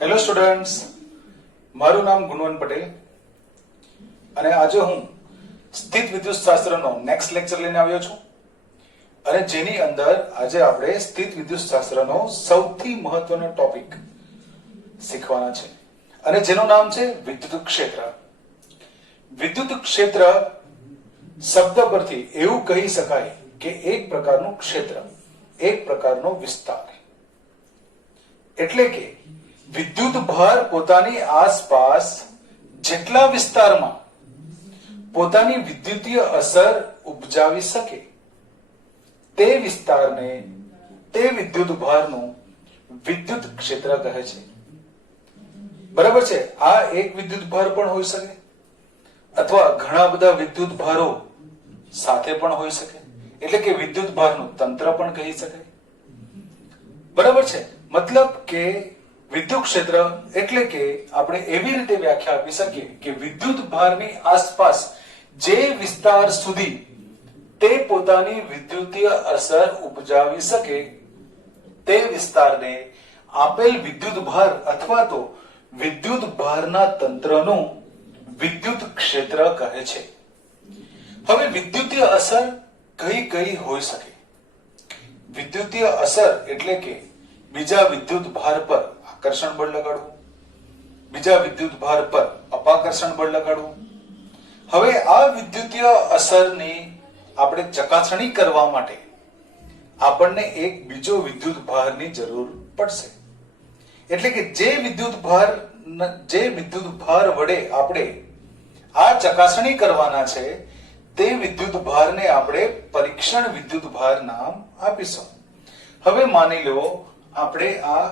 Hello students, મારું નામ ગુણવંત પટેલ અને આજે હું સ્થિત વિદ્યુતશાસ્ત્રનો નેક્સ્ટ લેક્ચર લઈને આવ્યો છું અને જેની અંદર આજે આપણે સ્થિત વિદ્યુતશાસ્ત્રનો સૌથી મહત્વનો ટોપિક શીખવાના છે અને જેનું નામ છે વિદ્યુત ક્ષેત્ર. વિદ્યુત ક્ષેત્ર શબ્દ પરથી એવું કહી શકાય કે એક પ્રકારનું ક્ષેત્ર, એક પ્રકારનો વિસ્તાર. એટલે કે વિદ્યુત ભાર પોતાની આસપાસ જેટલા વિસ્તારમાં પોતાની વિદ્યુતીય અસર ઉપજાવી શકે તે વિસ્તારને, તે વિદ્યુત ભારનું વિદ્યુત ક્ષેત્ર કહે છે. બરાબર છે? આ એક વિદ્યુત ભાર પણ હોઈ શકે અથવા ઘણા બધા વિદ્યુત ભારો સાથે પણ હોઈ શકે, એટલે કે વિદ્યુત ભારનું તંત્ર પણ કહી શકાય. બરાબર છે? મતલબ કે વિદ્યુત ક્ષેત્ર એટલે કે આપણે એવી રીતે વ્યાખ્યા આપી શકીએ કે વિદ્યુત ભારની આસપાસ જે વિસ્તાર સુધી તે પોતાની વિદ્યુતીય અસર ઉપજાવી શકે તે વિસ્તારને આપેલ વિદ્યુત ભાર અથવા તો વિદ્યુત ભારના તંત્રનું વિદ્યુત ક્ષેત્ર કહે છે. હવે વિદ્યુતીય અસર કઈ કઈ હોઈ શકે? વિદ્યુતીય અસર એટલે કે બીજા વિદ્યુત ભાર પર આકર્ષણ બળ લગાડવું, બીજા વિદ્યુત ભાર પર અપાકર્ષણ બળ લગાડવું. હવે આ વિદ્યુતીય અસરની આપણે ચકાસણી કરવા માટે આપણને એક બીજો વિદ્યુત ભારની જરૂર પડશે. એટલે કે જે વિદ્યુત ભાર વડે આપણે આ ચકાસણી કરવાના છે તે વિદ્યુત ભારને આપણે પરીક્ષણ વિદ્યુત ભાર નામ આપીશું. હવે માની લો આપણે આ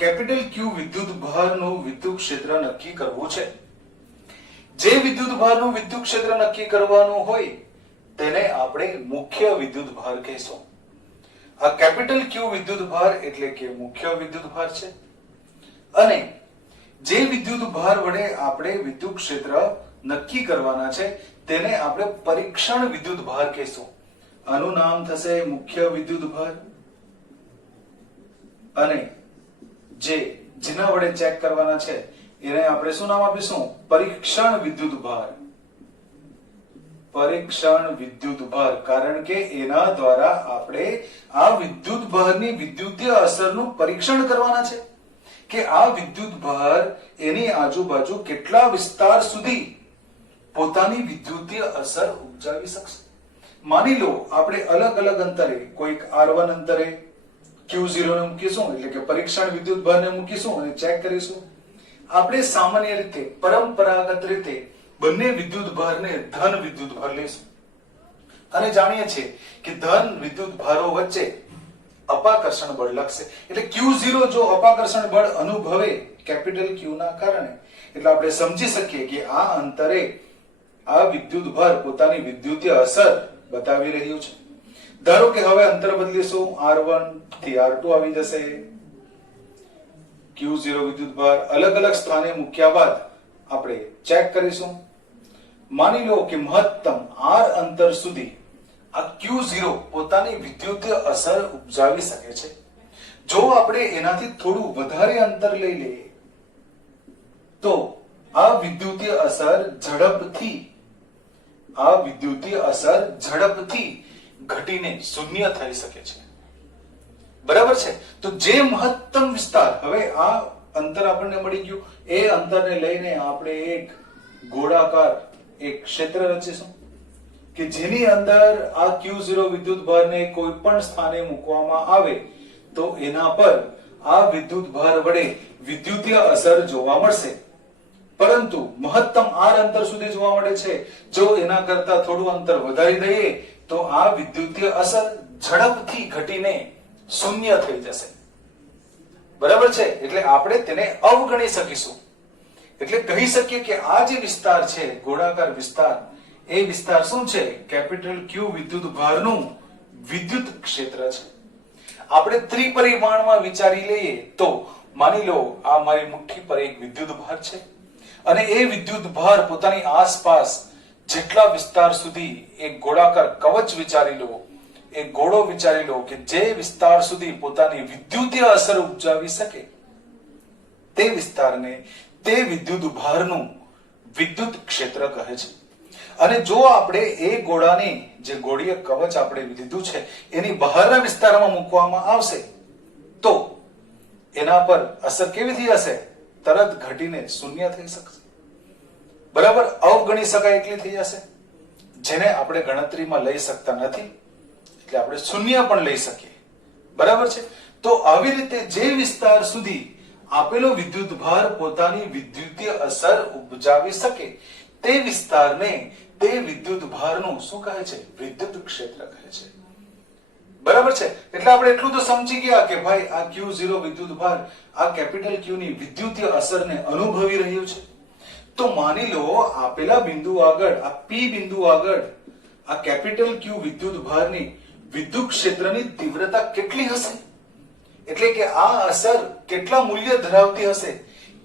કેપિટલ ક્યુ વિદ્યુત ભારનું વિદ્યુત ક્ષેત્ર નક્કી કરવું છે. જે વિદ્યુત ભારનું વિદ્યુત ક્ષેત્ર નક્કી કરવાનું હોય તેને આપણે મુખ્ય વિદ્યુત ભાર કહીશું. આ કેપિટલ ક્યુ વિદ્યુત ભાર એટલે કે મુખ્ય વિદ્યુત ભાર છે અને જે વિદ્યુત ભાર વડે આપણે વિદ્યુત ક્ષેત્ર નક્કી કરવાના છે તેને આપણે પરીક્ષણ વિદ્યુત ભાર કહીશું. આનું નામ થશે મુખ્ય વિદ્યુત ભાર અને જેના વડે ચેક કરવાના છે એને આપણે શું નામ આપીશું? પરીક્ષણ વિદ્યુત ભાર. પરીક્ષણ વિદ્યુત ભાર, કારણ કે એના દ્વારા આપણે આ વિદ્યુત ભારની વિદ્યુતીય અસરનું પરીક્ષણ કરવાના છે કે આ વિદ્યુત ભાર એની આજુબાજુ કેટલા વિસ્તાર સુધી પોતાની વિદ્યુતીય અસર ઉપજાવી શકશે. માની લો આપણે અલગ અલગ અંતરે, કોઈક R1 અંતરે Q0 ને મૂકીશું, એટલે કે પરીક્ષણ વિદ્યુત ભારને મૂકીશું અને ચેક કરીશું. આપણે સામાન્ય રીતે, પરંપરાગત રીતે બંને વિદ્યુત ભારને ધન વિદ્યુત ભાર લઈશું અને જાણીએ છીએ કે ધન વિદ્યુત ભારો વચ્ચે અપાકર્ષણ બળ લાગશે. એટલે Q0 જો અપાકર્ષણ બળ અનુભવે કેપિટલ Q ના કારણે, એટલે આપણે સમજી શકીએ કે આ અંતરે આ વિદ્યુત ભાર પોતાની વિદ્યુતીય અસર બતાવી રહ્યું છે. ધારો કે હવે અંતર બદલીશું, R1 થી R2 આવી જશે. Q0 વિદ્યુત ભાર અલગ અલગ સ્થાને મૂક્યા બાદ આપણે ચેક કરીશું. માની લો કે મહત્તમ R અંતર સુધી આ Q0 પોતાની વિદ્યુતીય અસર ઉપજાવી શકે છે. જો આપણે એનાથી થોડું વધારે અંતર લઈ લઈએ તો આ વિદ્યુતીય અસર ઝડપથી ઘટીને શૂન્ય થઈ શકે છે. બરાબર છે? તો જે મહત્તમ વિસ્તાર, હવે આ અંતર આપણને મળી ગયું, એ અંતરને લઈને આપણે એક ગોળાકાર એક ક્ષેત્ર રચીશું કે જેની અંદર આ Q0 વિદ્યુત ભારને કોઈ પણ સ્થાને મૂકવામાં આવે તો એના પર આ વિદ્યુત ભાર વડે વિદ્યુતીય અસર જોવા મળશે. પરંતુ મહત્તમ R અંતર સુધી જોવા મળે છે. જો એના કરતા થોડું અંતર વધારી દઈએ તો આ વિદ્યુતીય અસર ઝડપથી ઘટીને શૂન્ય થઈ જશે. બરાબર છે? એટલે આપણે તેને અવગણી શકીશું. એટલે કહી શકીએ કે આ જે વિસ્તાર છે, ગોળાકાર વિસ્તાર, એ વિસ્તાર શું છે? કેપિટલ Q વિદ્યુત ભારનું વિદ્યુત ક્ષેત્ર છે. આપણે ત્રિપરિમાણમાં વિચારી લઈએ તો માની લો આ મારી મુઠ્ઠી પર એક વિદ્યુત ભાર છે અને એ વિદ્યુત ભાર પોતાની આસપાસ જેટલા વિસ્તાર સુધી એક ગોળાકાર કવચ વિચારી લો, એક ગોળો વિચારી લો કે જે વિસ્તાર સુધી પોતાની વિદ્યુતીય અસર ઉપજાવી શકે તે વિસ્તારને તે વિદ્યુત ભારનું વિદ્યુત ક્ષેત્ર કહે છે. અને જો આપણે એ ગોળાની જે ગોળીય કવચ આપણે લીધું છે એની બહારના વિસ્તારમાં મૂકવામાં આવશે તો એના પર અસર કેવી થઈ હશે? તરત ઘટીને શૂન્ય થઈ શકશે. બરાબર, અવગણી શકાય એટલી થઈ જશે, જેને આપણે ગણતરીમાં લઈ શકતા નથી, એટલે આપણે શૂન્ય પણ લઈ શકીએ. બરાબર છે. તો આવી રીતે જે વિસ્તાર સુધી આપેલો વિદ્યુત ભાર પોતાની વિદ્યુતીય અસર ઉપજાવી શકે તે વિસ્તારને તે વિદ્યુત ભારનું શું કહે છે? વિદ્યુત ક્ષેત્ર કહે છે. બરાબર છે. એટલે આપણે એટલું તો સમજી ગયા કે ભાઈ આ Q0 વિદ્યુત ભાર આ કેપિટલ Q ની વિદ્યુતીય અસરને અનુભવી રહ્યું છે. તો માની લો આપેલા બિંદુ આગળ, આ P બિંદુ આગળ આ કેપિટલ Q વિદ્યુત ભારની વિદ્યુત ક્ષેત્રની તીવ્રતા કેટલી હશે? એટલે કે આ અસર કેટલા મૂલ્ય ધરાવતી હશે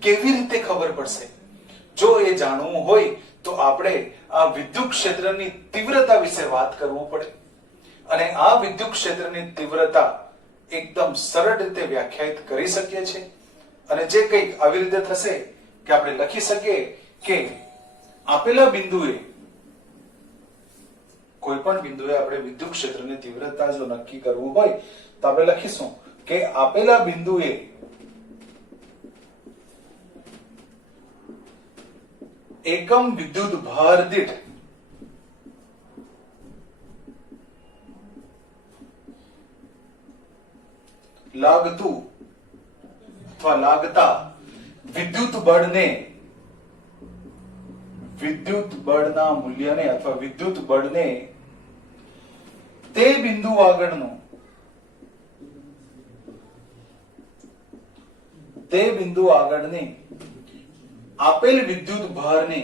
કેવી રીતે ખબર પડશે? જો એ જાણવું હોય તો આપણે આ વિદ્યુત ક્ષેત્રની તીવ્રતા વિશે વાત કરવું પડે. અને આ વિદ્યુત ક્ષેત્રની તીવ્રતા એકદમ સરળ રીતે વ્યાખ્યાયિત કરી શકીએ છીએ. અને જે કંઈક આવી રીતે થશે કે આપણે લખી શકીએ કે આપેલા બિંદુએ, કોઈ પણ બિંદુએ આપણે વિદ્યુત ક્ષેત્રની તીવ્રતા જો નક્કી કરવું હોય તો આપણે લખીશું કે આપેલા બિંદુએ એકમ વિદ્યુત ભાર દીઠ લાગતું અથવા લાગતા વિદ્યુત બળના મૂલ્યને અથવા વિદ્યુત બળને તે બિંદુ આગળનું આપેલ વિદ્યુત ભારને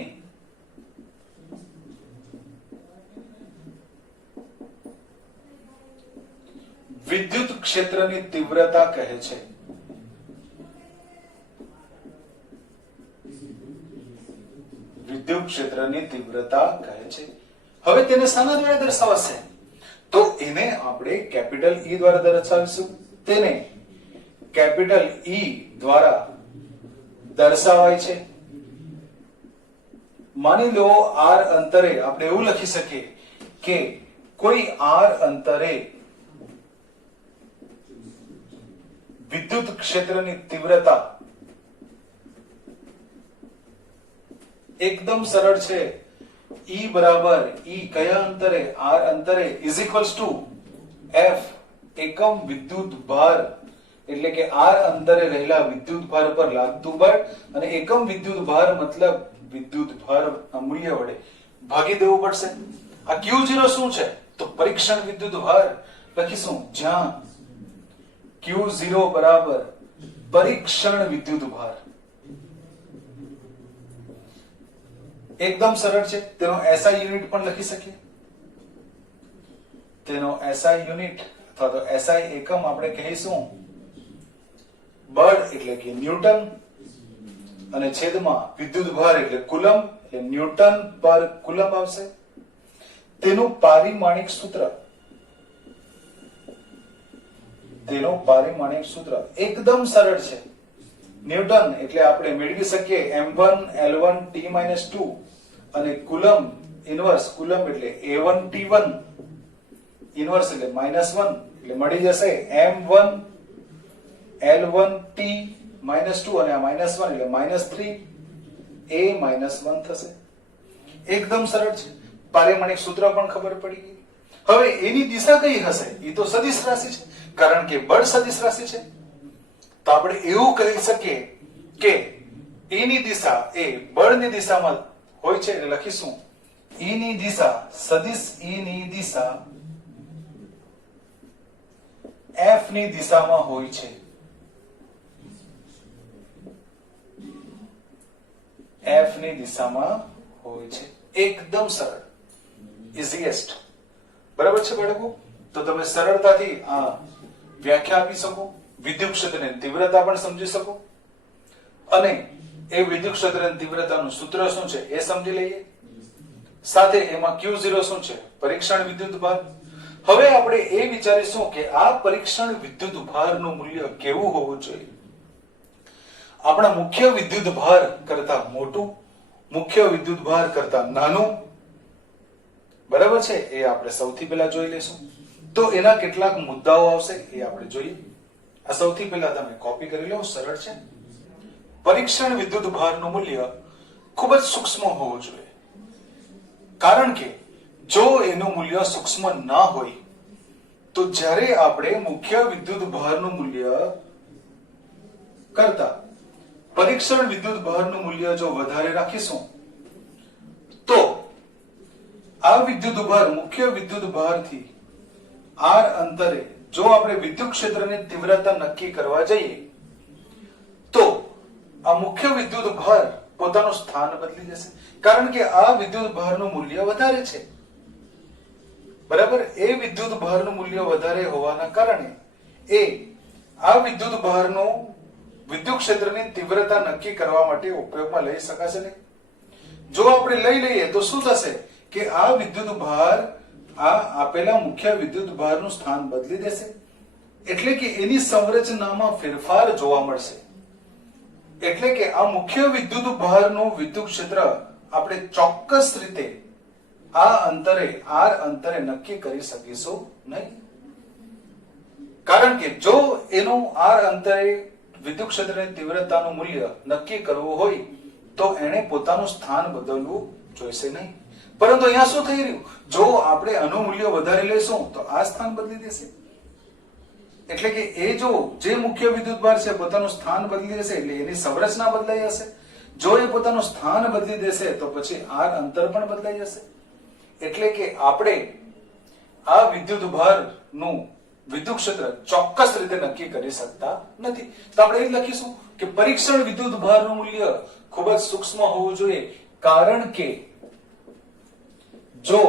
વિદ્યુત ક્ષેત્રની તીવ્રતા કહે છે. વિદ્યુત ક્ષેત્રની તીવ્રતા કહે છે. હવે તેને શાના દ્વારા દર્શાવાશે? તો એને આપણે કેપિટલ E દ્વારા દર્શાવીશું. તેને કેપિટલ E દ્વારા દર્શાવાય છે. માની લો r અંતરે આપણે એવું લખી શકીએ કે કોઈ r અંતરે વિદ્યુત ક્ષેત્રની તીવ્રતા એકદમ સરળ છે. E બરાબર E કયા અંતરે? r અંતરે ઇઝ ઇક્વલ્સ ટુ F એકમ વિદ્યુત ભાર, એટલે કે r અંતરે રહેલા વિદ્યુત ભાર પર લાગતું બળ, અને એકમ વિદ્યુત ભાર મતલબ વિદ્યુત ભાર મૂલ્ય વડે ભાગી દેવું પડશે. આ Q0 શું છે? તો પરીક્ષણ વિદ્યુત ભાર લખીશું, જ્યાં Q0 બરાબર પરીક્ષણ વિદ્યુત ભાર. એકદમ સરળ છે. તેનો SI યુનિટ પણ લખી શકીએ. તેનો SI યુનિટ અથવા તો SI એકમ આપણે કહીશું બળ એટલે કે ન્યૂટન, અને છેદમાં વિદ્યુત ભાર એટલે કુલમ, એટલે ન્યૂટન પર કુલમ આવશે. તેનું પારિમાણિક સૂત્ર એકદમ સરળ છે. ન્યૂટન એટલે આપણે મેળવી શકીએ m1 l1 t-2 અને કુલમ ઇન્વર્સ, કુલમ એટલે a1 t1 ઇન્વર્સ એટલે -1, એટલે મળી જશે m1 l1 t-2 અને આ -1 એટલે -3 a -1 થશે. એકદમ સરળ છે. પારિમાણિક સૂત્ર પણ ખબર પડી ગઈ. હવે એની દિશા કઈ હશે? એ તો સદિશ રાશિ છે, કારણ કે બળ સદિશ રાશિ છે. તો આપણે એવું કહી શકીએ કે એની દિશા એ બળની દિશામાં હોય છે, એટલે લખીશું E ની દિશા, સદિશ E ની દિશા F ની દિશામાં હોય છે. F ની દિશામાં હોય છે. એકદમ સરળ, ઇઝીએસ્ટ. બરાબર છે બાળકો? તો તમે સરળતાથી આ વ્યાખ્યા આપી શકો, વિદ્યુત ક્ષેત્રની તીવ્રતા પણ સમજી શકો, અને એ વિદ્યુત ક્ષેત્રની તીવ્રતાનું સૂત્ર શું છે એ સમજી લઈએ. સાથે એમાં Q0 શું છે? પરીક્ષણ વિદ્યુત ભાર. હવે આપણે એ વિચારીશું કે આ પરીક્ષણ વિદ્યુત ભારનું મૂલ્ય કેવું હોવું જોઈએ. આપણા મુખ્ય વિદ્યુત ભાર કરતા મોટું, મુખ્ય વિદ્યુત ભાર કરતા નાનું, બરાબર છે, એ આપણે સૌથી પહેલા જોઈ લેશું. તો એના કેટલાક મુદ્દાઓ આવશે એ આપણે જોઈએ. આ સૌથી પહેલા તમે કોપી કરી લો, સરળ છે. પરીક્ષણ વિદ્યુત ભારનું મૂલ્ય ખૂબ જ સૂક્ષ્મ હોવું જોઈએ, કારણ કે જો એનું મૂલ્ય સૂક્ષ્મ ના હોય તો જ્યારે આપણે મુખ્ય વિદ્યુત ભારનું મૂલ્ય કરતા પરીક્ષણ વિદ્યુત ભારનું મૂલ્ય જો વધારે રાખીશું તો આ વિદ્યુત ભાર મુખ્ય વિદ્યુત ભારથી r અંતરે જો આપણે વિદ્યુત ક્ષેત્રની તીવ્રતા નક્કી કરવા જઈએ તો આ મુખ્ય વિદ્યુત ભાર પોતાનું સ્થાન બદલી જશે, કારણ કે આ વિદ્યુત ભારનું મૂલ્ય વધારે છે. બરાબર, એ વિદ્યુત ભારનું મૂલ્ય વધારે હોવાના કારણે એ આ વિદ્યુત ભારનો વિદ્યુત ક્ષેત્રની તીવ્રતા નક્કી કરવા માટે ઉપયોગમાં લઈ શકાશે નહીં. જો આપણે લઈ લઈએ તો શું થશે કે આ વિદ્યુત ભાર આ આપેલા મુખ્ય વિદ્યુત ભારનું સ્થાન બદલી દેશે, એટલે કે એની સંરચનામાં ફેરફાર જોવા મળશે. એટલે કે આ મુખ્ય વિદ્યુત ભારનું વિદ્યુત ક્ષેત્ર આપણે ચોક્કસ રીતે આ અંતરે r અંતરે નક્કી કરી શકીશું નહીં, કારણ કે જો એનું r અંતરે વિદ્યુત ક્ષેત્રની તીવ્રતાનું મૂલ્ય નક્કી કરવું હોય તો એને પોતાનું સ્થાન બદલવું જોઈશે નહીં. પરંતુ અહીંયા શું થઈ રહ્યું, જો આપણે આનું મૂલ્ય વધારે લેશું તો આ સ્થાન બદલી દેશે. એટલે કે એ જો જે મુખ્ય વિદ્યુત ભાર છે પોતાનું સ્થાન બદલી દેશે એટલે એની સંરચના બદલાઈ જશે. જો એ પોતાનું સ્થાન બદલી દેશે તો પછી r અંતર પણ બદલાઈ જશે. એટલે કે આપણે આ વિદ્યુત ભારનું વિદ્યુત ક્ષેત્ર ચોક્કસ રીતે નક્કી કરી શકતા નથી. તો આપણે એ લખીશું કે પરીક્ષણ વિદ્યુત ભારનું મૂલ્ય ખૂબ જ સૂક્ષ્મ હોવું જોઈએ, કારણ કે જો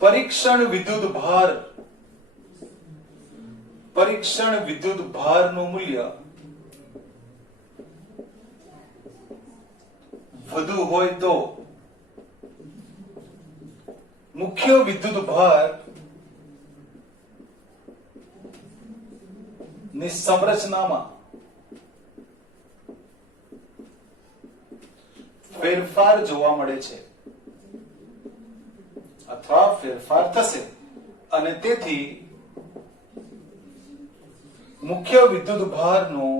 પરીક્ષણ વિદ્યુત ભારનું મૂલ્ય વધુ હોય તો મુખ્ય વિદ્યુત ભાર ની સંરચનામાં ફેરફાર જોવા મળે છે અથવા ફેરફાર થશે, અને તેથી મુખ્ય વિદ્યુત ભારનું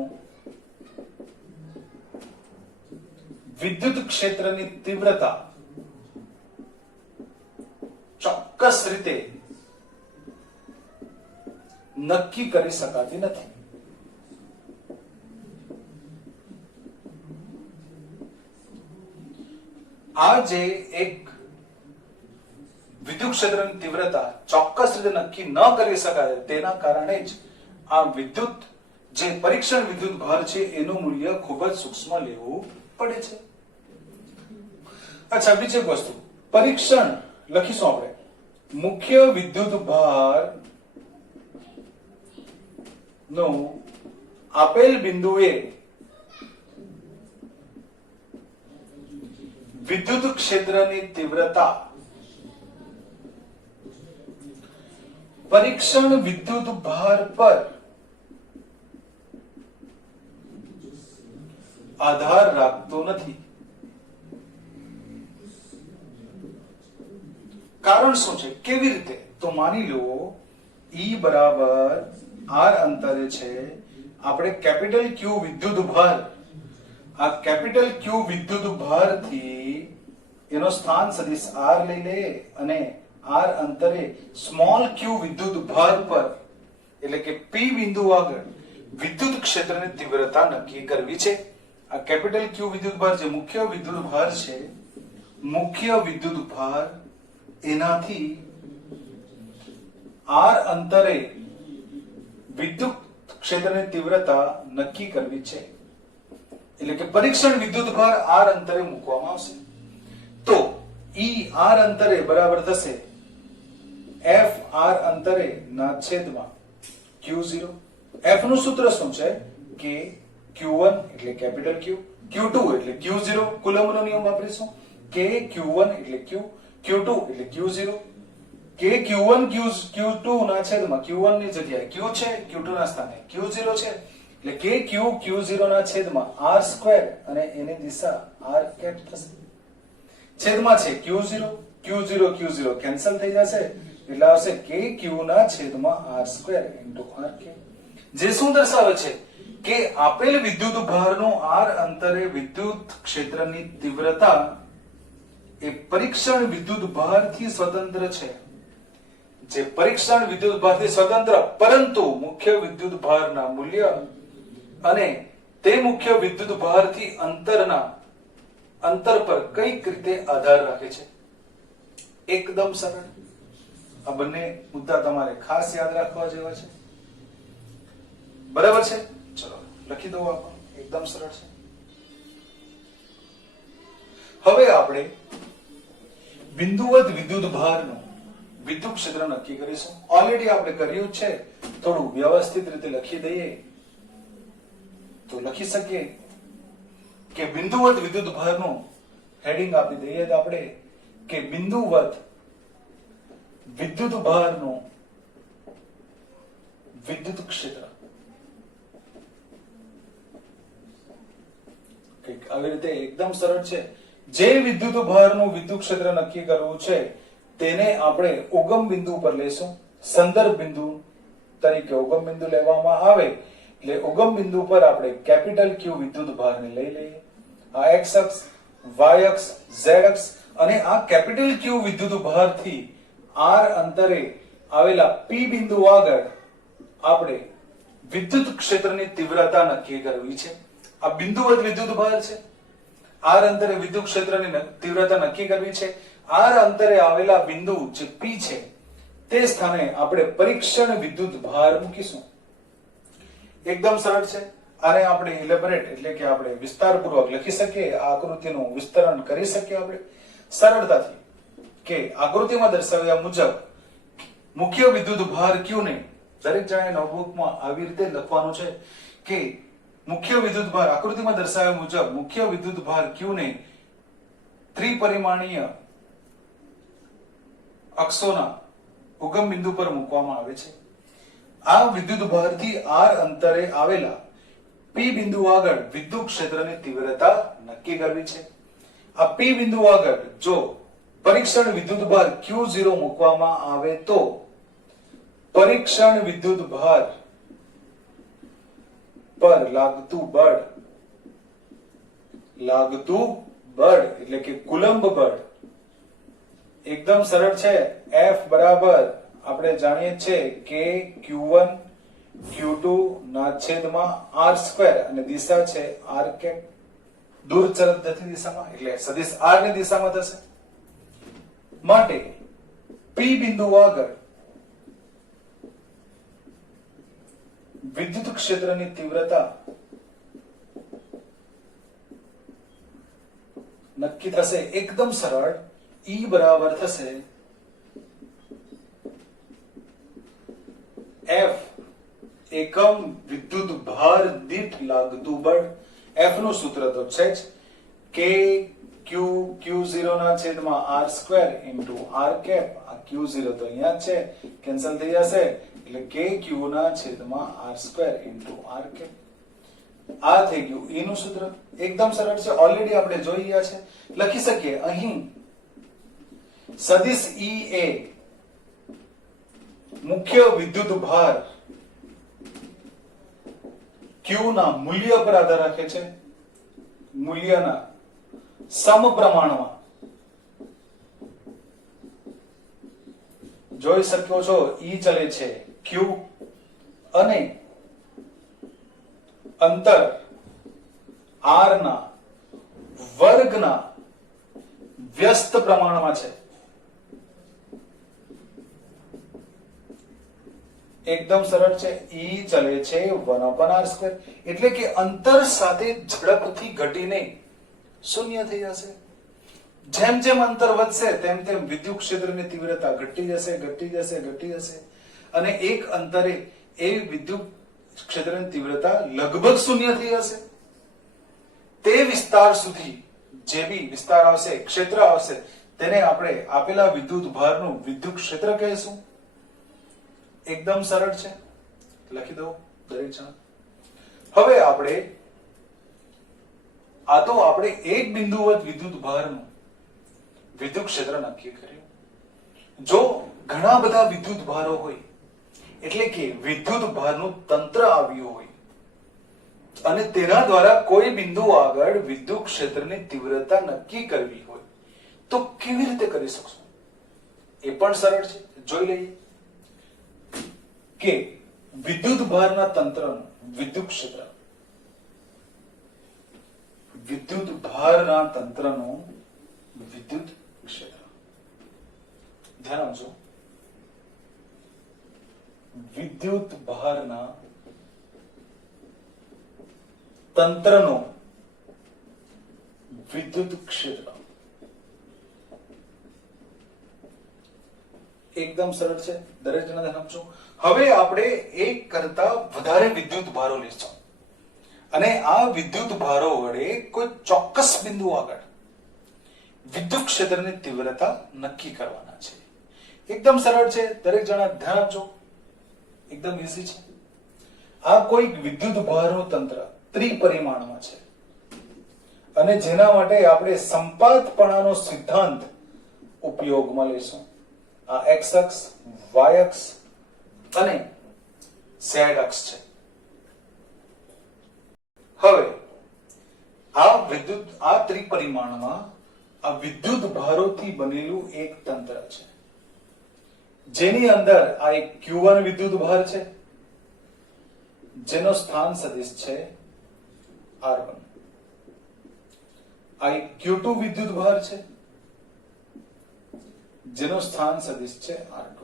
વિદ્યુત ક્ષેત્રની તીવ્રતા ચોક્કસ રીતે નક્કી કરી શકાતી નથી. આ જે એક વિદ્યુત ક્ષેત્રની તીવ્રતા ચોક્કસ રીતે નક્કી ન કરી શકાય તેના કારણે જ આ વિદ્યુત જે પરીક્ષણ વિદ્યુત ભાર છે એનું મૂલ્ય ખૂબ જ સૂક્ષ્મ લેવું પડે છે. અચ્છા, બીજી એક વસ્તુ, પરીક્ષણ લખીશું આપણે મુખ્ય વિદ્યુત ભાર નો આપેલ બિંદુએ વિદ્યુત ક્ષેત્રની તીવ્રતા પરીક્ષણ વિદ્યુત ભાર પર આધાર રાખતો નથી. કારણ શું છે, કેવી રીતે? તો માની લો E બરાબર r અંતરે છે, આપણે કેપિટલ Q વિદ્યુત ભાર, આ કેપિટલ Q વિદ્યુત ભાર થી એનો સ્થાન સદિશ r લઈ લે અને r અંતરે સ્મોલ q વિદ્યુત ભાર પર એટલે કે p બિંદુ આગળ વિદ્યુત ક્ષેત્રની તીવ્રતા નક્કી કરવી છે. આ કેપિટલ Q વિદ્યુત ભાર જે મુખ્ય વિદ્યુત ભાર છે, મુખ્ય વિદ્યુત ભાર એનાથી r અંતરે વિદ્યુત ક્ષેત્રની તીવ્રતા નક્કી કરવી છે. એટલે કે પરીક્ષણ વિદ્યુત ભાર r અંતરે મૂકવામાં આવશે. તો E r અંતરે બરાબર થશે f r અંતરે ના છેદમાં q0. f નું સૂત્ર શું છે કે q1 એટલે કેપિટલ Q, q2 એટલે q0, કુલમ્બનો નિયમ વાપરીશું, k q1 એટલે q, q2 એટલે q0, k q1 q2 ના છેદમાં q1 ની જગ્યાએ q છે, q2 ના સ્થાને q0 છે, એટલે કે ક્યુ Q0 ના છેદમાં R સ્ક્વેર અને એની દિશા R કેપ થશે. છેદમાં છે Q0 કેન્સલ થઈ જશે એટલે આવશે કે Q ના છેદમાં R square into R cap. જે શું દર્શાવે છે કે આપેલ વિદ્યુત ભારનું R અંતરે વિદ્યુત ક્ષેત્રની તીવ્રતા એ પરીક્ષણ વિદ્યુત ભારથી સ્વતંત્ર છે. જે પરીક્ષણ વિદ્યુત ભારથી સ્વતંત્ર પરંતુ મુખ્ય વિદ્યુત ભારના મૂલ્ય અને તે મુખ્ય વિદ્યુત ભારથી અંતર પર કઈક રીતે આધાર રાખે છે. એકદમ સરળ. આ બંને મુદ્દા તમારે ખાસ યાદ રાખવા જેવા છે. બરાબર છે? ચલો લખી દો. આપણે એકદમ સરળ છે. હવે આપણે બિંદુવત વિદ્યુત ભારનું વિદ્યુત ક્ષેત્ર નક્કી કરીશું. ઓલરેડી આપણે કર્યું છે, થોડું વ્યવસ્થિત રીતે લખી દઈએ તો લખી શકીએ કે બિંદુવત વિદ્યુત ભારનું હેડિંગ આપી દઈએ તો આપણે કે બિંદુવત વિદ્યુત ભારનું વિદ્યુત ક્ષેત્ર કંઈક આવી રીતે એકદમ સરળ છે. જે વિદ્યુત ભારનું વિદ્યુત ક્ષેત્ર નક્કી કરવું છે તેને આપણે ઉગમ બિંદુ પર લેશું. સંદર્ભ બિંદુ તરીકે ઉગમ બિંદુ લેવામાં આવે એટલે ઉગમ બિંદુ પર આપણે કેપિટલ Q વિદ્યુત ભારને લઈ લઈએ. આ x અક્ષ, y અક્ષ, z અક્ષ અને આ કેપિટલ Q વિદ્યુત ભારથી r અંતરે આવેલા P બિંદુ આગળ આપણે વિદ્યુત ક્ષેત્રની તીવ્રતા નક્કી કરવી છે. આ બિંદુવત વિદ્યુત ભાર છે. r અંતરે વિદ્યુત ક્ષેત્રની તીવ્રતા નક્કી કરવી છે. r અંતરે આવેલા બિંદુ જે P છે તે સ્થાને આપણે પરીક્ષણ વિદ્યુત ભાર મૂકીશું. એકદમ સરળ છે. આને આપણે ઇલેબોરેટ એટલે કે આપણે વિસ્તારપૂર્વક લખી શકીએ. આ આકૃતિનું વિસ્તરણ કરી શકીએ આપણે સરળતાથી કે આકૃતિમાં દર્શાવ્યા મુજબ મુખ્ય વિદ્યુત ભાર Q ને દરેક જણાએ નોટબુકમાં આવી રીતે લખવાનું છે કે મુખ્ય વિદ્યુત ભાર આકૃતિમાં દર્શાવ્યા મુજબ મુખ્ય વિદ્યુત ભાર Q ને ત્રિપરિમાણીય અક્ષોના ઉગમ બિંદુ પર મૂકવામાં આવે છે. આ વિદ્યુત ભારથી r અંતરે આવેલા P બિંદુ આગળ વિદ્યુત ક્ષેત્રની તીવ્રતા નક્કી કરવી છે. આ P બિંદુ આગળ જો પરીક્ષણ વિદ્યુત ભાર Q0 મૂકવામાં આવે તો પરીક્ષણ વિદ્યુત ભાર પર લાગતું બળ એટલે કે કુલંબ બળ એકદમ સરળ છે. F બરાબર આપણે જાણીએ છીએ કે Q1 Q2 ના છેદમાં R સ્ક્વેર અને દિશા છે R કેપ. દૂર ચરત ગતિ દિશામાં એટલે સદિશ R ની દિશામાં થશે. માટે P બિંદુ આગળ વિદ્યુત ક્ષેત્રની તીવ્રતા નક્કી થશે. એકદમ સરળ. E બરાબર થશે F એકમ વિદ્યુત ભાર દીઠ લાગતું બળ. F નું સૂત્ર તો છે જ કે Q0 ના છેદમાં R square into R cap. આ Q0 તો અહીંયા જ છે, કેન્સલ થઈ જશે એટલે કે Q ના છેદમાં R square into R cap. આ થઈ ગયું E નું સૂત્ર. એકદમ સરળ છે. ઓલરેડી આપણે જોઈ ગયા છે. લખી શકીએ અહીં સદિશ E એ મુખ્ય વિદ્યુત ભાર Q ના મૂલ્ય પર આધાર રાખે છે. મૂલ્યના સમપ્રમાણમાં જોઈ શકો છો. E ચલે છે Q અને અંતર R ના વર્ગના વ્યસ્ત પ્રમાણમાં છે. એકદમ સરળ છે. E ચલે છે 1/r સ્ક્વેર એટલે કે અંતર સાથે ઝડપથી ઘટીને શૂન્ય થઈ જશે. જેમ જેમ અંતર વધશે તેમ તેમ વિદ્યુત ક્ષેત્રની તીવ્રતા ઘટી જશે અને એક અંતરે એ વિદ્યુત ક્ષેત્રની તીવ્રતા લગભગ શૂન્ય થઈ જશે. તે વિસ્તાર સુધી જે બી વિસ્તાર આવશે, ક્ષેત્ર આવશે, તેને આપણે આપેલા વિદ્યુત ભારનું વિદ્યુત ક્ષેત્ર કહીશું. એકદમ સરળ છે. લખી દો દરેક જણ. હવે આપણે એક બિંદુવત વિદ્યુત ભારનું વિદ્યુત ક્ષેત્ર નક્કી કર્યું. જો ઘણા બધા વિદ્યુત ભારો હોય એટલે કે વિદ્યુત ભારનું તંત્ર આવ્યું હોય અને તેના દ્વારા કોઈ બિંદુ આગળ વિદ્યુત ક્ષેત્રની તીવ્રતા નક્કી કરવી હોય તો કેવી રીતે કરી શકશો? એ પણ સરળ છે. જોઈ લઈએ કે વિદ્યુત ભારના તંત્રનું વિદ્યુત ક્ષેત્ર, વિદ્યુત ભારના તંત્રનું વિદ્યુત ક્ષેત્ર. ધ્યાન આપજો, વિદ્યુત ભારના તંત્રનું વિદ્યુત ક્ષેત્ર. એકદમ સરળ છે. દરેક જણા ધ્યાન આપજો. હવે આપણે એક કરતા વધારે વિદ્યુત ભારો લઈશું અને આ વિદ્યુત ભારો વડે કોઈ ચોક્કસ બિંદુ આગળ વિદ્યુત ક્ષેત્રની તીવ્રતા નક્કી કરવાના છે. એકદમ સરળ છે. દરેક જણા ધ્યાન આપજો. એકદમ ઈઝી છે. આ કોઈ વિદ્યુત ભારનું તંત્ર ત્રિપરિમાણમાં છે અને જેના માટે આપણે સંપાતપણાનો સિદ્ધાંત ઉપયોગમાં લઈશું. આ એક્સ અક્ષ, વાય અક્ષ અને ઝેડ અક્ષ છે. હવે આ ત્રિપરિમાણમાં આ વિદ્યુત ભારોથી બનેલું એક તંત્ર છે જેની અંદર આ એક Q1 વિદ્યુત ભાર છે જેનો સ્થાન સદિશ છે R1. આ એક Q2 વિદ્યુત ભાર છે જેનો સ્થાન સદિશ છે R2.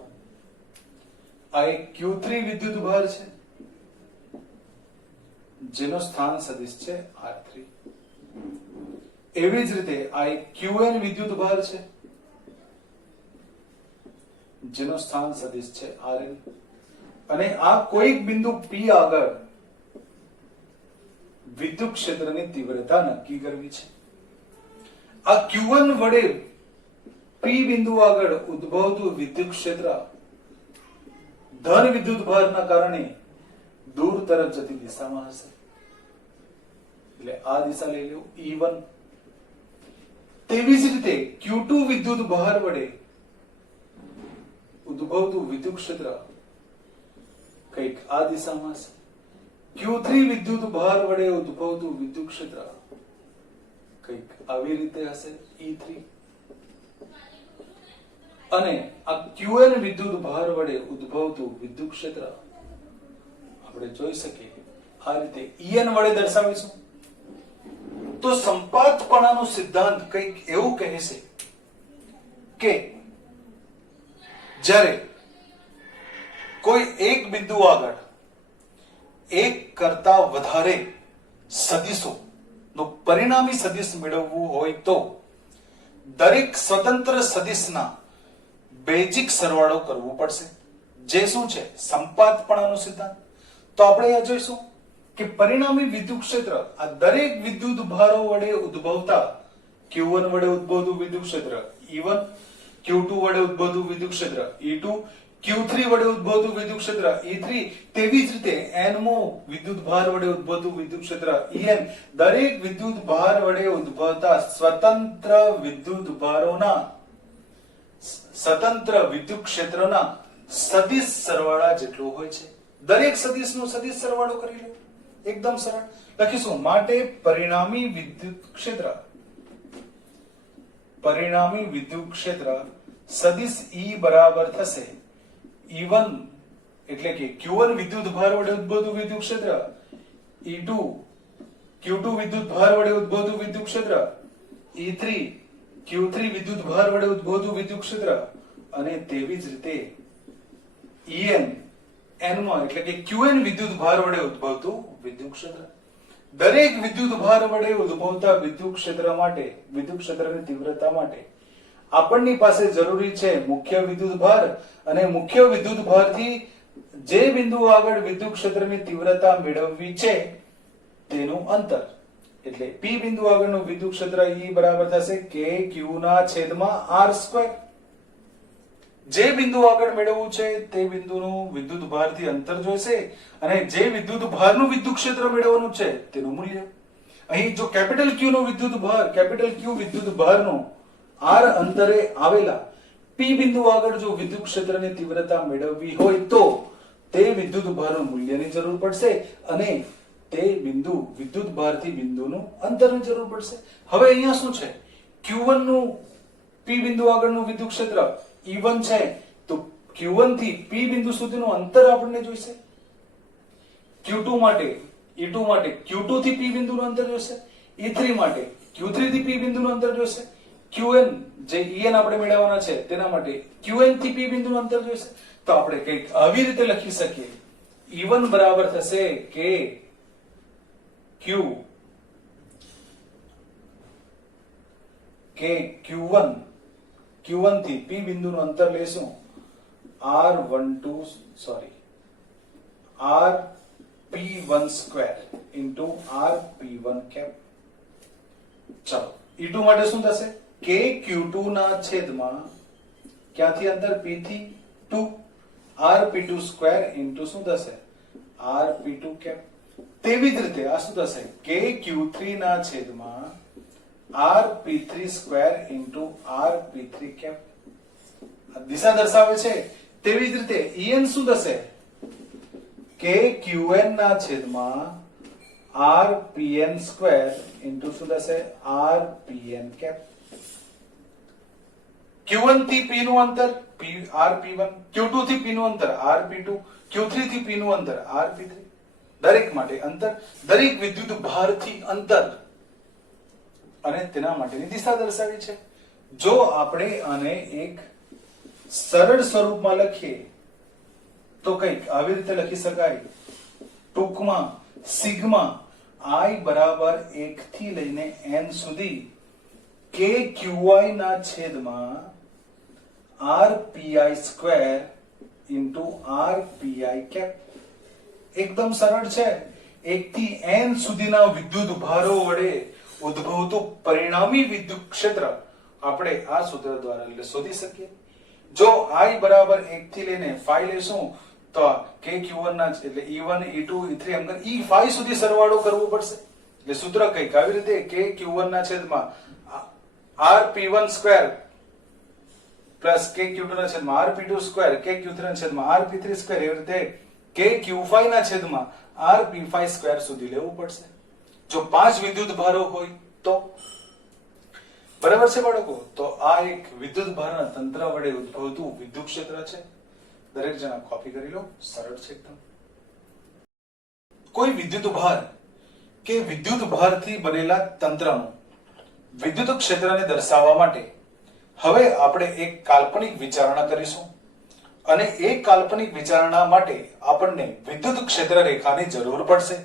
આ એક Q3 વિદ્યુત ભાર છે જેનો સ્થાન સદિશ છે R3. એવી જ રીતે આ એક Qn વિદ્યુત ભાર છે જેનો સ્થાન સદિશ છે Rn. અને આ કોઈક બિંદુ P આગળ વિદ્યુત ક્ષેત્રની તીવ્રતા નક્કી કરવી છે. આ Q1 વડે P બિંદુ આગળ ઉદ્ભવતું વિદ્યુત ક્ષેત્ર ધન વિદ્યુત ભારના કારણે દૂર તરફ જતી દિશામાં હશે. એટલે આ દિશા લઈ લો E1. તેવી જ રીતે Q2 વિદ્યુત ભાર વડે ઉદ્ભવતું વિદ્યુત ક્ષેત્ર કંઈક આ દિશામાં હશે. Q3 વિદ્યુત ભાર વડે ઉદ્ભવતું વિદ્યુત ક્ષેત્ર કંઈક આવી રીતે હશે E3. અને આ Qn વિદ્યુત ભાર વડે ઉદ્ભવતું વિદ્યુત ક્ષેત્ર આપણે જોઈ શકીએ આ રીતે En વડે દર્શાવીશું. તો સંપાતપણાનો સિદ્ધાંત કંઈક એવું કહે છે કે જ્યારે કોઈ એક બિંદુ આગળ એક કરતા વધારે સદિશો નું પરિણામી સદિશ મેળવવું હોય તો દરેક સ્વતંત્ર સદિશના બેઝિક સરવાળો કરવો પડશે. જે શું છે? સંપાતપણાનો સિદ્ધાંત. તો આપણે અહીંયા જોઈશું કે પરિણામી વિદ્યુત ક્ષેત્ર આ દરેક વિદ્યુત ભારો વડે ઉદ્ભવતા Q1 વડે ઉદ્ભવતું વિદ્યુત ક્ષેત્ર E1, Q2 વડે ઉદ્ભવતું વિદ્યુત ક્ષેત્ર E2, Q3 વડે ઉદ્ભવતું વિદ્યુત ક્ષેત્ર E3, તેવી જ રીતે n-મો વિદ્યુત ભાર વડે ઉદ્ભવતું વિદ્યુત ક્ષેત્ર En, દરેક વિદ્યુત ભાર વડે ઉદ્ભવતા સ્વતંત્ર વિદ્યુત ભારોના સ્વતંત્ર વિદ્યુત ક્ષેત્રના સદિશ સરવાળા જેટલું હોય છે. દરેક સદિશનો સદિશ સરવાળો કરી લો. એકદમ સરળ. લખીશું માટે પરિણામી વિદ્યુત ક્ષેત્ર સદિશ E બરાબર થશે E1 એટલે કે Q1 વિદ્યુત ભાર વડે ઉદ્ભવતું વિદ્યુત ક્ષેત્ર, E2 Q2 વિદ્યુત ભાર વડે ઉદ્ભવતું વિદ્યુત ક્ષેત્ર, E3 Q3 વિદ્યુત ભાર વડે ઉદ્ભવતું વિદ્યુત ક્ષેત્ર અને તેવી જ રીતે En n-માં એટલે કે Qn વિદ્યુત ભાર વડે ઉદ્ભવતું વિદ્યુત ક્ષેત્ર. દરેક વિદ્યુત ભાર વડે ઉદ્ભવતા વિદ્યુત ક્ષેત્ર માટે વિદ્યુત ક્ષેત્રની તીવ્રતા માટે આપણની પાસે જરૂરી છે મુખ્ય વિદ્યુત ભાર અને મુખ્ય વિદ્યુત ભારથી જે બિંદુ આગળ વિદ્યુત ક્ષેત્રની તીવ્રતા મેળવવી છે તેનું અંતર. એટલે P બિંદુ આગળનું વિદ્યુત ક્ષેત્ર E બરાબર થશે KQ ના છેદમાં R². જે બિંદુ આગળ મેળવવું છે તે બિંદુનું વિદ્યુત ભારથી અંતર જોઈશે અને જે વિદ્યુત ભારનું વિદ્યુત ક્ષેત્ર મેળવવાનું છે તેનું મૂલ્ય. અહીં જો કેપિટલ Q નો વિદ્યુત ભાર, કેપિટલ Q વિદ્યુત ભારનો r અંતરે આવેલા P બિંદુ આગળ જો વિદ્યુત ક્ષેત્રની તીવ્રતા મેળવવી હોય તો તે વિદ્યુત ભારનું મૂલ્યની જરૂર પડશે અને તે બિંદુ વિદ્યુત ભારથી બિંદુનું અંતરની જરૂર પડશે. હવે અહીંયા શું છે? Q1 નું P બિંદુ આગળનું વિદ્યુત ક્ષેત્ર E1 છે તો Q1 થી P બિંદુ સુધીનું અંતર આપણને જોઈશે. Q2 માટે E2 માટે Q2 થી P બિંદુનું અંતર જોઈશે. E3 માટે Q3 થી P બિંદુનું અંતર જોઈશે. Qn જે En આપણે મેળવવાના છે તેના માટે Qn થી P બિંદુનું અંતર જોઈશે. તો આપણે કંઈક આવી રીતે લખી શકીએ. E1 બરાબર થશે કે Q1 થી P બિંદુનું અંતર લેશું Rp1 square into Rp1 cap. ચાલો E2 માટે શું થશે? KQ2 ના છેદમાં ક્યાંથી અંતર P થી 2 Rp2 સ્ક્વેર ઇન્ટુ શું થશે? Rp2 cap. તેવી જ રીતે આ શું થશે? KQ3 ના છેદમાં Rp3 square into Rp3 cap. દિશા દર્શાવે છે. તેવી જ રીતે En શું થશે? KQN ના છેદમાં Rpn સ્ક્વેર ઇન્ટુ શું થશે? Rpn cap. Q1 થી P નું અંતર Rp1, Q2 થી P નું અંતર Rp2, Q3 થી P નું અંતર Rp3. દરેક માટે અંતર, દરેક વિદ્યુત ભારથી અંતર અને તેના માટેની દિશા દર્શાવી છે. જો આપણે આને એક સરળ સ્વરૂપમાં લખીએ તો કંઈક આવી રીતે લખી શકાય. ટૂંકમાં સિગ્મા I બરાબર 1 થી લઈને n સુધી KQI ના છેદમાં RPI square into RPI cap. એકદમ સરળ છે. 1 થી n સુધીના વિદ્યુત ભારો વડે ઉદ્ભવતું પરિણામી વિદ્યુત ક્ષેત્ર આપણે આ સૂત્ર દ્વારા શોધી શકીએ. જો I બરાબર 1 થી લઈને 5 લેશું તો KQ1 ના એટલે E1 E2 E3 એમ E5 સુધી સરવાળો કરવો પડશે. એટલે સૂત્ર કંઈક આવી રીતે KQ1 ના છેદમાં Rp1 સ્ક્વેર પ્લસ KQ2 ના છેદમાં Rp2 સ્ક્વેર, KQ3 ના છેદમાં Rp3 સ્ક્વેર, એવી રીતે KQ5 ના છેદમાં Rp5 સ્ક્વેર સુધી લેવું પડશે. જો 5 વિદ્યુત ભારો હોય તો બરાબર છે બાળકો. તો આ એક વિદ્યુત ભારના તંત્ર વડે ઉદ્ભવતું વિદ્યુત ક્ષેત્ર છે. દરેક જણા કોપી કરી લો. સરળ છે એકદમ. કોઈ વિદ્યુત ભાર કે વિદ્યુત ભારથી બનેલા તંત્રનું વિદ્યુત ક્ષેત્રને દર્શાવવા માટે હવે આપણે એક કાલ્પનિક વિચારણા કરીશું અને એ કાલ્પનિક વિચારણા માટે આપણને વિદ્યુત ક્ષેત્ર રેખાની જરૂર પડશે.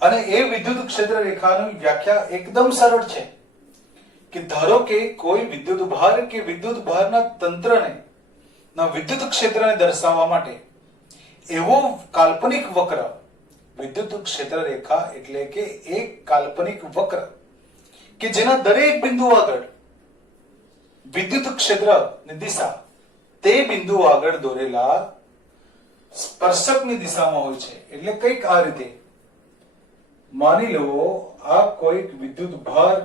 અને એ વિદ્યુત ક્ષેત્ર રેખાની વ્યાખ્યા એકદમ સરળ છે કે ધારો કે કોઈ વિદ્યુત ભાર કે વિદ્યુત ભારના તંત્રને ના વિદ્યુત ક્ષેત્રને દર્શાવવા માટે એવો કાલ્પનિક વક્ર, વિદ્યુત ક્ષેત્ર રેખા એટલે કે એક કાલ્પનિક વક્ર કે જેના દરેક બિંદુ આગળ વિદ્યુત ક્ષેત્રની દિશા તે બિંદુ આગળ દોરેલા સ્પર્શકની દિશામાં હોય છે. એટલે કંઈક આ રીતે માની લો આ કોઈક વિદ્યુત ભાર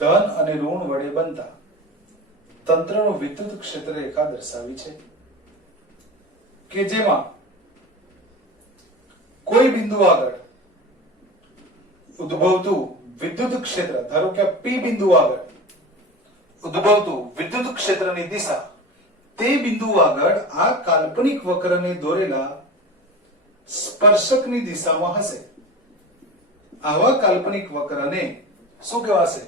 ધન અને ઋણ વડે બનતા તંત્રનું વિદ્યુત ક્ષેત્ર રેખા દર્શાવી છે કે જેમાં કોઈ બિંદુ આગળ ઉદ્ભવતું વિદ્યુત ક્ષેત્ર, ધારો કે P બિંદુ આગળ ઉદ્ભવતું વિદ્યુત ક્ષેત્રની દિશા તે બિંદુ આગળ આ કાલ્પનિક વક્રને દોરેલા સ્પર્શકની દિશામાં હશે. આવા કાલ્પનિક વક્રને શું કહેવાશે?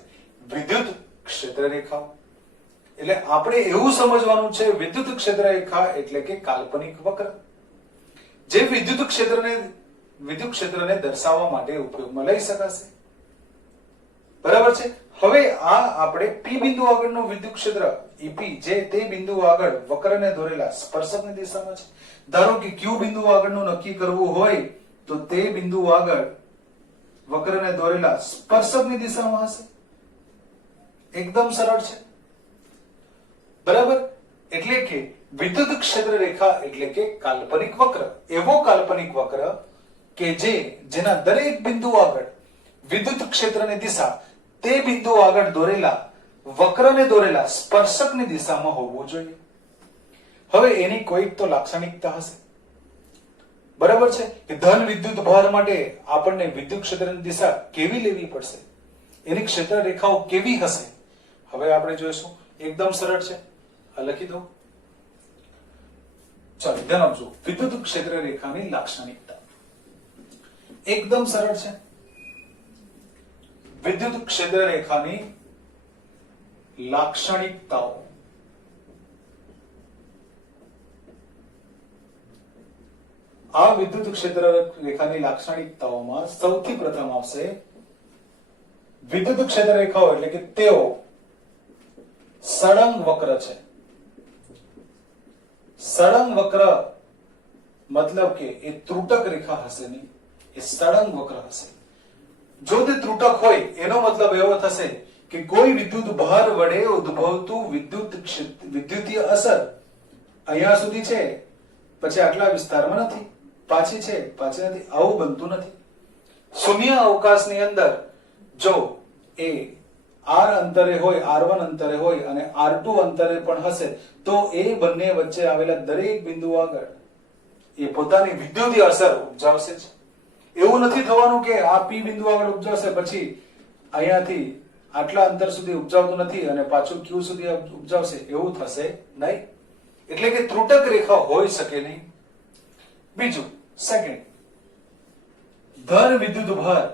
વિદ્યુત ક્ષેત્ર રેખા. એટલે આપણે એવું સમજવાનું છે વિદ્યુત ક્ષેત્ર રેખા એટલે કે કાલ્પનિક વક્ર જે વિદ્યુત ક્ષેત્રને દર્શાવવા માટે ઉપયોગમાં લઈ શકાશે. બરાબર છે. હવે આ આપણે P બિંદુ આગળનું વિદ્યુત ક્ષેત્ર EP જે તે બિંદુ આગળ વક્રને દોરેલા સ્પર્શકની દિશામાં છે. ધારો કે Q બિંદુ આગળનું નક્કી કરવું હોય તો તે બિંદુ આગળ વક્રને દોરેલા સ્પર્શકની દિશામાં હશે. એકદમ સરળ છે. બરાબર. એટલે કે વિદ્યુત ક્ષેત્ર રેખા એટલે કે કાલ્પનિક વક્ર, એવો કાલ્પનિક વક્ર કે જેના દરેક બિંદુ આગળ વિદ્યુત ક્ષેત્રની દિશા તે બિંદુ આગળ દોરેલા વક્રને દોરેલા સ્પર્શકની દિશામાં હોવું જોઈએ. હવે એની કોઈક તો લાક્ષણિકતા હશે. બરાબર છે કે ધન વિદ્યુત ભાર માટે આપણને વિદ્યુત ક્ષેત્રની દિશા કેવી લેવી પડશે, એની ક્ષેત્ર રેખાઓ કેવી હશે, હવે આપણે જોઈશું. એકદમ સરળ છે, આ લખી દો. ચાલો ધ્યાન આપજો. વિદ્યુત ક્ષેત્ર રેખાની લાક્ષણિકતા એકદમ સરળ છે. વિદ્યુત ક્ષેત્ર રેખાની લાક્ષણિકતાઓ. આ વિદ્યુત ક્ષેત્ર રેખાની લાક્ષણિકતાઓમાં સૌથી પ્રથમ આવશે વિદ્યુત ક્ષેત્ર રેખાઓ એટલે કે તેઓ સળંગ વક્ર છે. સળંગ વક્ર મતલબ કે એ ત્રુટક રેખા હશે નહીં, એ સળંગ વક્ર હશે. જો તે ત્રુટક હોય એનો મતલબ એવો થશે કે કોઈ વિદ્યુત ભાર વડે ઉદ્ભવતું વિદ્યુતીય અસર અહીંયા સુધી છે, પછી આટલા વિસ્તારમાં નથી, પાછી છે પાછી નથી, આવું બનતું નથી. શૂન્ય અવકાશની અંદર જો એ r અંતરે હોય, r1 અંતરે હોય અને r2 અંતરે પણ હશે તો એ બંને વચ્ચે આવેલા દરેક બિંદુ આગળ એ પોતાની વિદ્યુતીય અસર ઉપજાવશે જ. એવું નથી થવાનું કે આ p બિંદુ આગળ ઉપજાવશે પછી અહીંયાથી આટલા અંતર સુધી ઉપજાવતું નથી અને પાછું q સુધી ઉપજાવશે, એવું થશે નહીં. એટલે કે ત્રુટક રેખા હોઈ શકે નહીં. બીજું સેકન્ડ, ધન વિદ્યુત ભાર.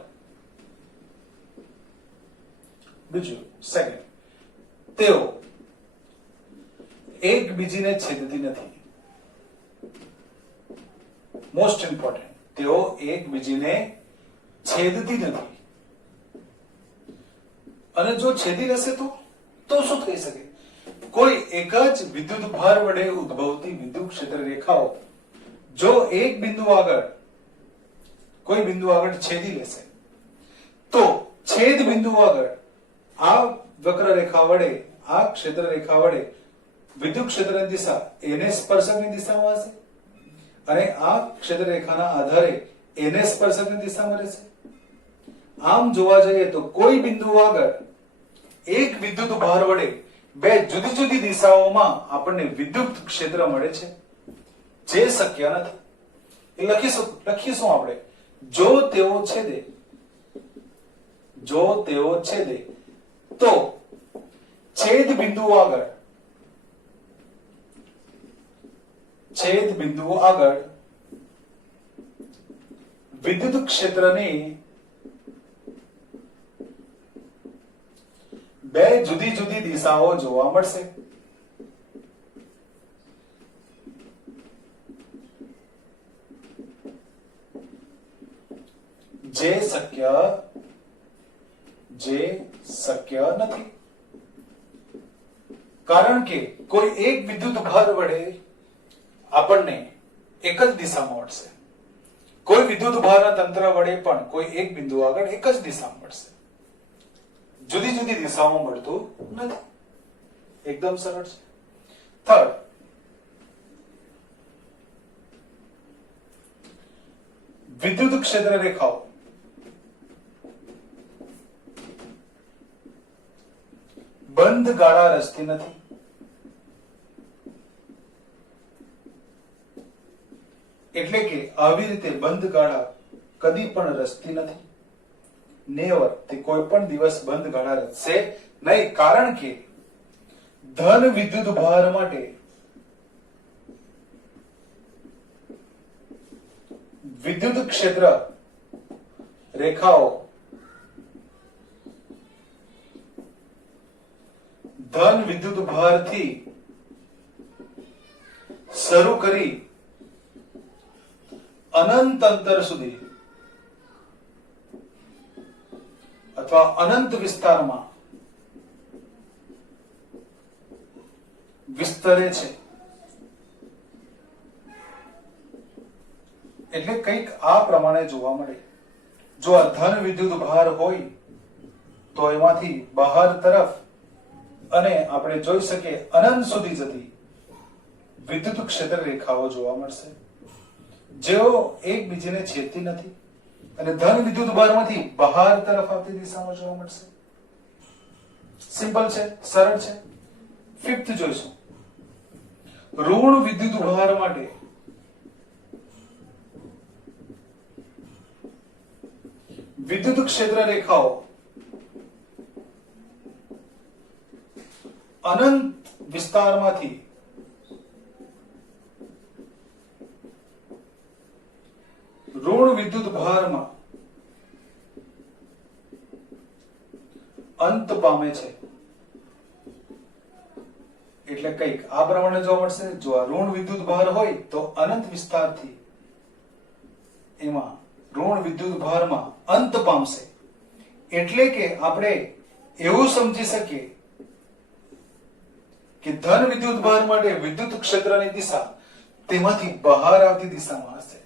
બીજું સેકન્ડ, તેઓ એકબીજીને છેદતી નથી. મોસ્ટ ઇમ્પોર્ટન્ટ, તેઓ એકબીજીને છેદતી નથી. અને જો છેદી લેશે તો શું થઈ શકે? કોઈ એક જ વિદ્યુત ભાર વડે ઉદ્ભવતી વિદ્યુત ક્ષેત્ર રેખાઓ જો એક બિંદુ આગળ કોઈ બિંદુ આગળ છેદી લેશે તો છેદ બિંદુ આગળ આ વક્ર રેખા વડે, આ ક્ષેત્ર રેખા વડે વિદ્યુત ક્ષેત્રની દિશા એને સ્પર્શકની દિશામાં હશે અને આ ક્ષેત્ર રેખાના આધારે એને સ્પર્શકની દિશામાં રહેશે. આમ જોવા જઈએ તો કોઈ બિંદુ આગળ એક વિદ્યુત ભાર વડે બે જુદી જુદી દિશાઓમાં આપણને વિદ્યુત ક્ષેત્ર મળે છે, જે શક્ય નથી. એ લખીશું આપણે, જો તેઓ છેદે તો છેદ બિંદુ આગળ વિદ્યુત ક્ષેત્રની બે જુદી જુદી દિશાઓ જોવા મળશે. જે શક્ય નથી. કારણ કે કોઈ એક વિદ્યુત ભાર વડે આપણને એક જ દિશામાં મળશે, કોઈ વિદ્યુત ભારના તંત્ર વડે પણ કોઈ એક બિંદુ આગળ એક જ દિશામાં મળશે, જુદી જુદી દિશામાં મળતું નથી. એકદમ સરળ છે. થર્ડ, વિદ્યુત ક્ષેત્ર રેખાઓ બંધ ગાળા રચતી નથી. એટલે કે આવી રીતે બંધ ગાળા કદી પણ રચતી નથી. નેવર, તે કોઈ પણ દિવસ બંધ ગાળા રચશે નહીં. કારણ કે ધન વિદ્યુત ભાર માટે વિદ્યુત ક્ષેત્ર રેખાઓ ધન વિદ્યુત ભારથી શરૂ કરી અનંત અંતર સુધી અથવા અનંત વિસ્તારમાં વિસ્તરે છે. એટલે કંઈક આ પ્રમાણે જોવા મળે. જો આ ધન વિદ્યુત ભાર હોય તો એમાંથી બહાર તરફ અને આપણે જોઈ શકીએ અનંત સુધી જતી વિદ્યુત ક્ષેત્ર રેખાઓ જોવા મળશે જેઓ એકબીજાને છેદતી નથી અને ધન વિદ્યુત ભારમાંથી બહાર તરફ આવતી દિશામાં જોવા મળશે. સિમ્પલ છે, સરળ છે. ફિફ્થ જોઈશું. ઋણ વિદ્યુત ભાર માટે વિદ્યુત ક્ષેત્ર રેખાઓ અનંત વિસ્તારમાંથી ઋણ વિદ્યુત ભારમાં અંત પામે છે. એટલે કંઈક આ પ્રમાણે જોવા મળશે. જો આ ઋણ વિદ્યુત ભાર હોય તો અનંત વિસ્તારથી એમાં ઋણ વિદ્યુત ભારમાં અંત પામશે. એટલે કે આપણે એવું સમજી શકીએ કે ધન વિદ્યુત ભાર માટે વિદ્યુત ક્ષેત્રની દિશા તેમાંથી બહાર આવતી દિશામાં હશે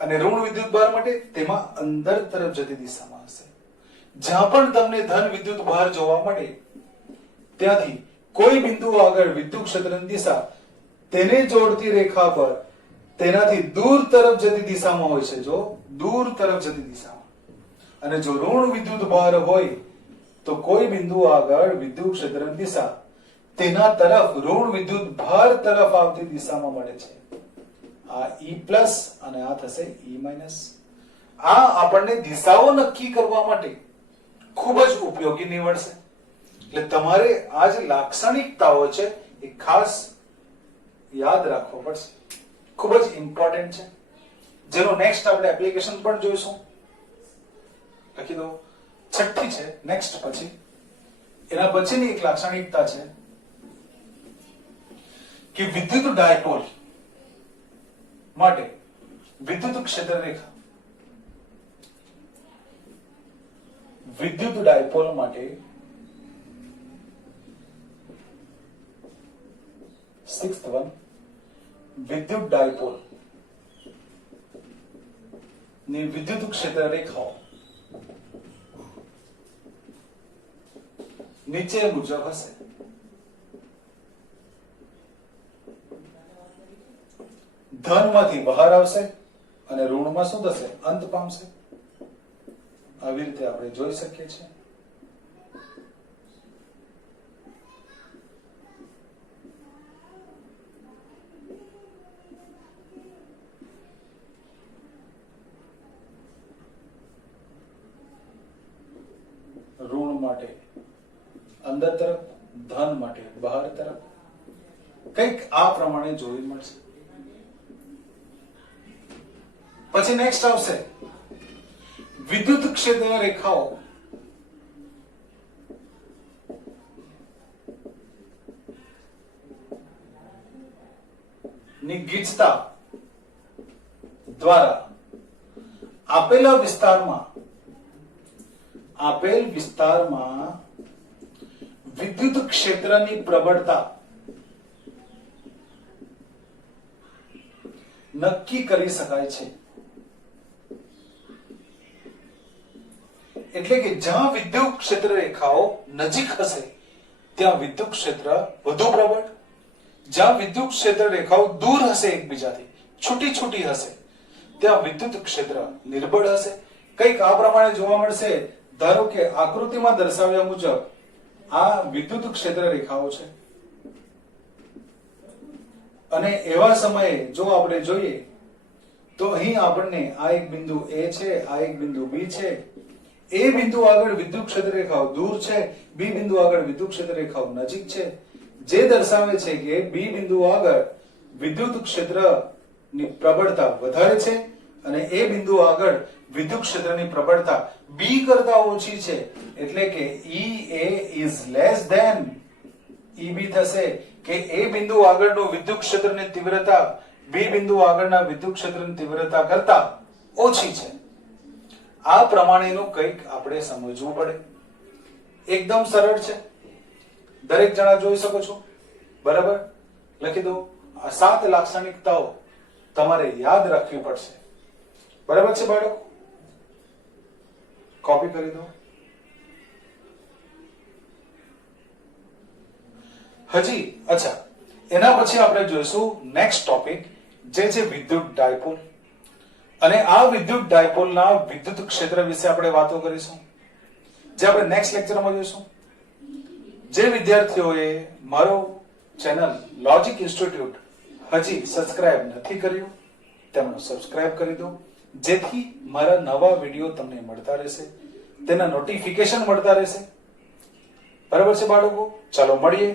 અને ઋણ વિદ્યુત ભાર માટે તેમાં અંદર તરફ જતી દિશામાં હશે. જ્યાં પણ તમને ધન વિદ્યુત ભાર જોવા મળે ત્યાંથી કોઈ બિંદુ આગળ વિદ્યુત ક્ષેત્રની દિશા તેને જોડતી રેખા પર તેનાથી દૂર તરફ જતી દિશામાં હોય છે. જો દૂર તરફ જતી દિશામાં. અને જો ઋણ વિદ્યુત ભાર હોય તો કોઈ બિંદુ આગળ વિદ્યુત ક્ષેત્રની દિશા તેના તરફ ઋણ વિદ્યુત ભાર તરફ આવતી દિશામાં મળે છે. આ E પ્લસ અને આ થશે E માઇનસ. આ આપણને દિશાઓ નક્કી કરવા માટે ખૂબ જ ઉપયોગી નીવડશે. એટલે તમારે આ જે લાક્ષણિકતાઓ છે એ ખાસ યાદ રાખવો પડશે. ખૂબ જ ઇમ્પોર્ટન્ટ છે, જેનો નેક્સ્ટ આપણે એપ્લિકેશન પણ જોઈશું. લખી દો. છઠ્ઠી છે નેક્સ્ટ પછી. એના પછીની એક લાક્ષણિકતા છે કે વિદ્યુત ડાયપોલ માટે વિદ્યુત ક્ષેત્ર રેખા વિદ્યુત ડાયપોલ માટે 6th one વિદ્યુત ડાયપોલ ની વિદ્યુત ક્ષેત્ર રેખાઓ નીચે મુજબ હશે. ધનમાંથી બહાર આવશે અને ઋણમાં શું થશે? અંત પામશે. આવી રીતે આપણે જોઈ શકીએ છીએ. ઋણ માટે અંદર તરફ, ધન માટે બહાર તરફ, કંઈક આ પ્રમાણે જોઈ મળશે. પછી નેક્સ્ટ આવશે વિદ્યુત ક્ષેત્ર રેખાઓ ની ગીચતા દ્વારા આપેલ વિસ્તારમાં વિદ્યુત ક્ષેત્રની પ્રબળતા નક્કી કરી શકાય છે. એટલે કે જ્યાં વિદ્યુત ક્ષેત્ર રેખાઓ નજીક હશે ત્યાં વિદ્યુત ક્ષેત્ર વધુ પ્રબળ, જ્યાં વિદ્યુત ક્ષેત્ર રેખાઓ દૂર હશે એકબીજાથી, છૂટી છૂટી હશે, ત્યાં વિદ્યુત ક્ષેત્ર નિર્બળ હશે. કંઈક આ પ્રમાણે જોવા મળશે. ધારો કે આકૃતિમાં દર્શાવ્યા મુજબ આ વિદ્યુત ક્ષેત્ર રેખાઓ છે અને એવા સમયે જો આપણે જોઈએ તો અહીં આપણને આ એક બિંદુ A છે, આ એક બિંદુ B છે. A બિંદુ આગળ વિદ્યુત ક્ષેત્ર રેખાઓ દૂર છે, B બિંદુ આગળ વિદ્યુત ક્ષેત્ર રેખાઓ નજીક છે, જે દર્શાવે છે કે B બિંદુ આગળ વિદ્યુત ક્ષેત્રની પ્રબળતા વધારે છે અને A બિંદુ આગળ વિદ્યુત ક્ષેત્રની પ્રબળતા B કરતા ઓછી છે. એટલે કે EA is less than EB થશે કે A બિંદુ આગળનું વિદ્યુત ક્ષેત્રની તીવ્રતા B બિંદુ આગળના વિદ્યુત ક્ષેત્રની તીવ્રતા કરતા ઓછી છે. આ પ્રમાણેનું કંઈક આપણે સમજવું પડે. એકદમ સરળ છે, દરેક જણા જોઈ શકો છો. બરાબર, લખી દો. આ 7 લાક્ષણિકતાઓ તમારે યાદ રાખવી પડશે. બરાબર છે બાળકો? કોપી કરી દો. હજી અચ્છા, એના પછી આપણે જોઈશું નેક્સ્ટ ટોપિક જે છે વિદ્યુત ડાયપોલ, અને આ વિદ્યુત ડાયપોલના વિદ્યુત ક્ષેત્ર વિશે આપણે વાતો કરીશું, જે આપણે નેક્સ્ટ લેક્ચરમાં જોઈશું. જે વિદ્યાર્થીઓએ મારો ચેનલ લોજિક ઇન્સ્ટિટ્યૂટ હજી સબસ્ક્રાઇબ નથી કર્યું તેમનું સબસ્ક્રાઇબ કરી દો, જેથી મારા નવા વિડીયો તમને મળતા રહેશે, તેના નોટિફિકેશન મળતા રહેશે. બરાબર છે બાળકો? ચાલો મળીએ